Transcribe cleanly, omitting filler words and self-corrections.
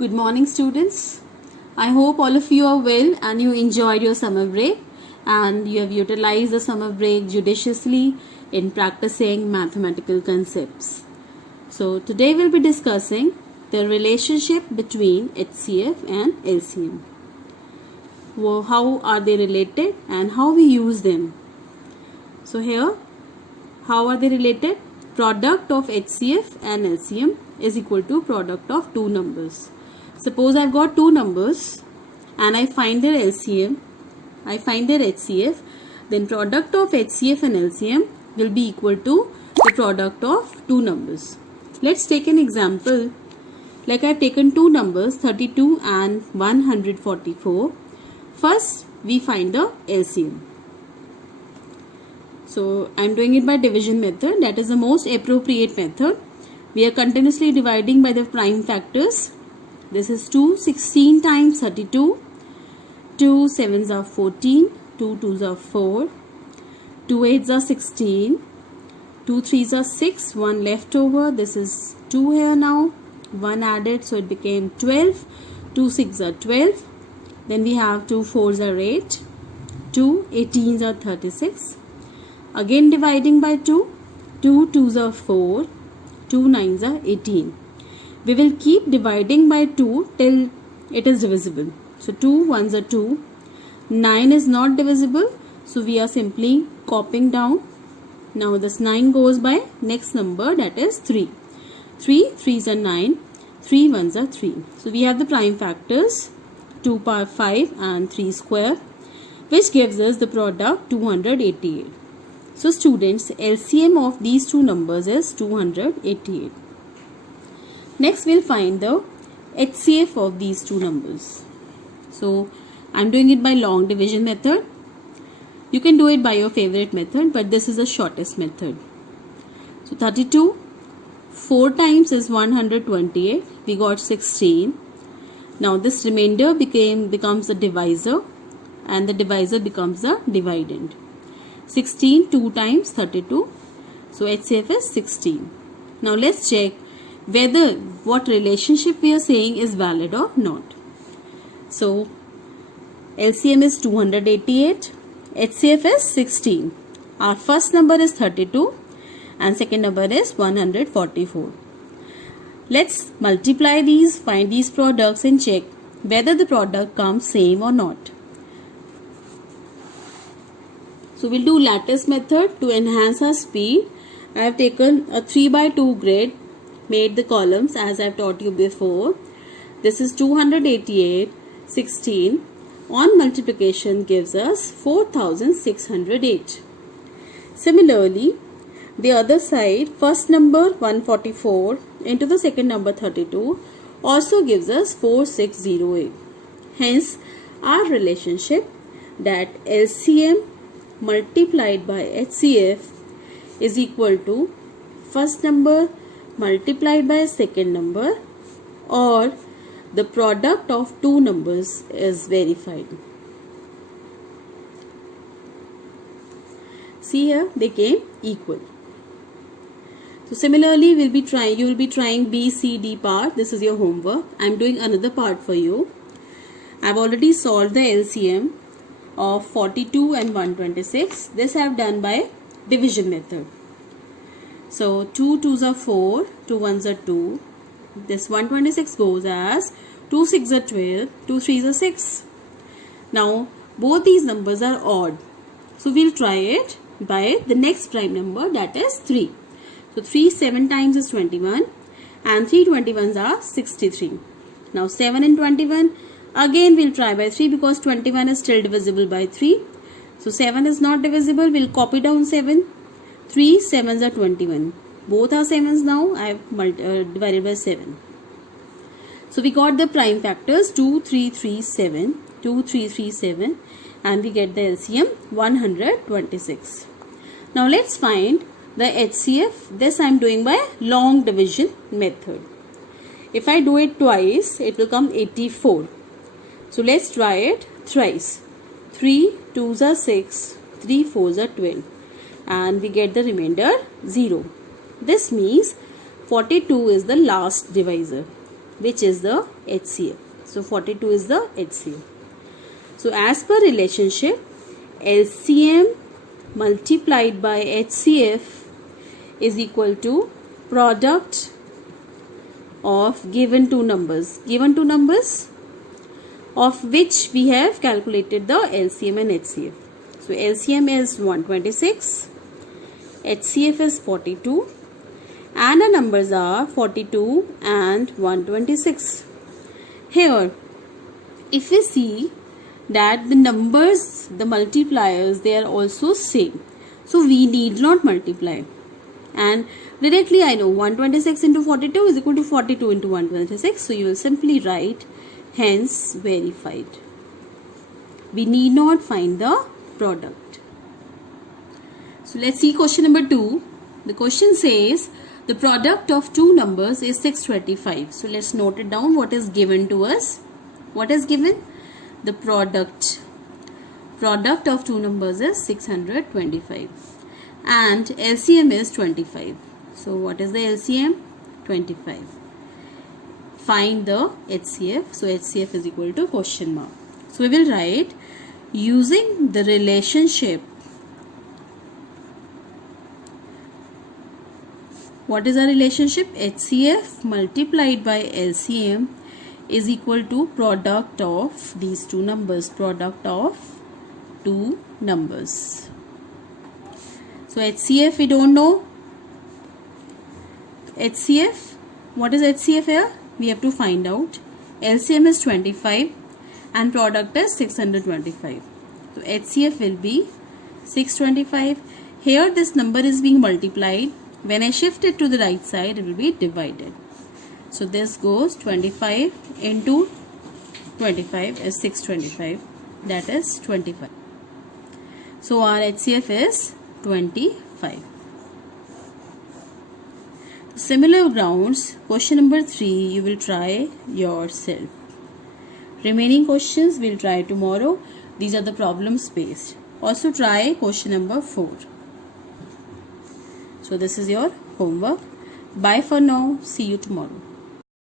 Good morning, students. I hope all of you are well and you enjoyed your summer break and you have utilized the summer break judiciously in practicing mathematical concepts. So today we'll be discussing the relationship between HCF and LCM. How are they related and how we use them? So here, how are they related? Product of HCF and LCM is equal to product of two numbers. Suppose I've got two numbers and I find their LCM, I find their HCF, then product of HCF and LCM will be equal to the product of two numbers. Let's take an example. Like I've taken two numbers 32 and 144. First we find the LCM. So I'm doing it by division method. That is the most appropriate method. We are continuously dividing by the prime factors. This is 2 16 times 32. 2 7s are 14. 2 2s are 4. 2 8s are 16. 2 3s are 6. 1 left over. This is 2 here now. 1 added, so it became 12. 2 6s are 12. Then we have 2 4s are 8. 2 18s are 36. Again dividing by 2. 2 2s are 4. 2 9s are 18. We will keep dividing by 2 till it is divisible. So 2 1s are 2. 9 is not divisible. So we are simply copying down. Now this 9 goes by next number, that is 3. 3 3s are 9. 3 1s are 3. So we have the prime factors 2 power 5 and 3 square, which gives us the product 288. So students, LCM of these two numbers is 288. Next we'll find the HCF of these two numbers. So I'm doing it by long division method. You can do it by your favorite method, but this is the shortest method. So 32, 4 times is 128. We got 16. Now this remainder becomes the divisor and the divisor becomes the dividend. 16 2 times 32. So HCF is 16. Now let's check whether what relationship we are saying is valid or not. So LCM is 288. HCF is 16. Our first number is 32 and second number is 144. Let's multiply these, find these products and check whether the product comes same or not. So we'll do lattice method to enhance our speed. I have taken a 3/2 grid, made the columns as I've taught you before. This is 288, 16. On multiplication gives us 4608. Similarly, the other side, first number 144 into the second number 32 also gives us 4608. Hence, our relationship that LCM multiplied by HCF is equal to first number multiplied by second number, or the product of two numbers is verified. See here, they came equal. So similarly, you will be trying B, C, D part. This is your homework. I am doing another part for you. I have already solved the LCM of 42 and 126. This I have done by division method. So 2 2s are 4, 2 1s are 2. This 126 goes as 2 6s are 12, 2 3s are 6. Now both these numbers are odd. So we'll try it by the next prime number, that is 3. So 3 7 times is 21 and 3 21s are 63. Now 7 and 21, again we'll try by 3 because 21 is still divisible by 3. So 7 is not divisible, we'll copy down 7. 3 7s are 21. Both are 7s now. I have divided by 7. So we got the prime factors 2 3 3 7, 2 3 3 7, and we get the LCM 126. Now let's find the HCF. This I am doing by long division method. If I do it twice, it will come 84. So let's try it thrice. 3 2s are 6, 3 4s are 12, and we get the remainder 0. This means 42 is the last divisor. which is the HCF. So 42 is the HCF. So as per relationship, LCM multiplied by HCF is equal to product of given two numbers. Given two numbers of which we have calculated the LCM and HCF. So LCM is 126, HCF is 42, and the numbers are 42 and 126. Here, if we see that the numbers, the multipliers, they are also same. So we need not multiply. And directly I know 126 into 42 is equal to 42 into 126. So you will simply write hence verified. We need not find the product. So let's see question number 2. The question says the product of two numbers is 625. So let's note it down. What is given to us? What is given? The product of two numbers is 625 and LCM is 25. So what is the LCM? 25. Find the HCF. So HCF is equal to question mark. So we will write using the relationship. What is our relationship? HCF multiplied by LCM is equal to product of these two numbers. Product of two numbers. So HCF we don't know. HCF, what is HCF here? We have to find out. LCM is 25 and product is 625. So HCF will be 625. Here this number is being multiplied. When I shift it to the right side, it will be divided. So this goes 25 into 25 is 625. That is 25. So our HCF is 25. Similar grounds, question number 3 you will try yourself. Remaining questions we'll try tomorrow. These are the problems based. Also try question number 4. So this is your homework. Bye for now. See you tomorrow.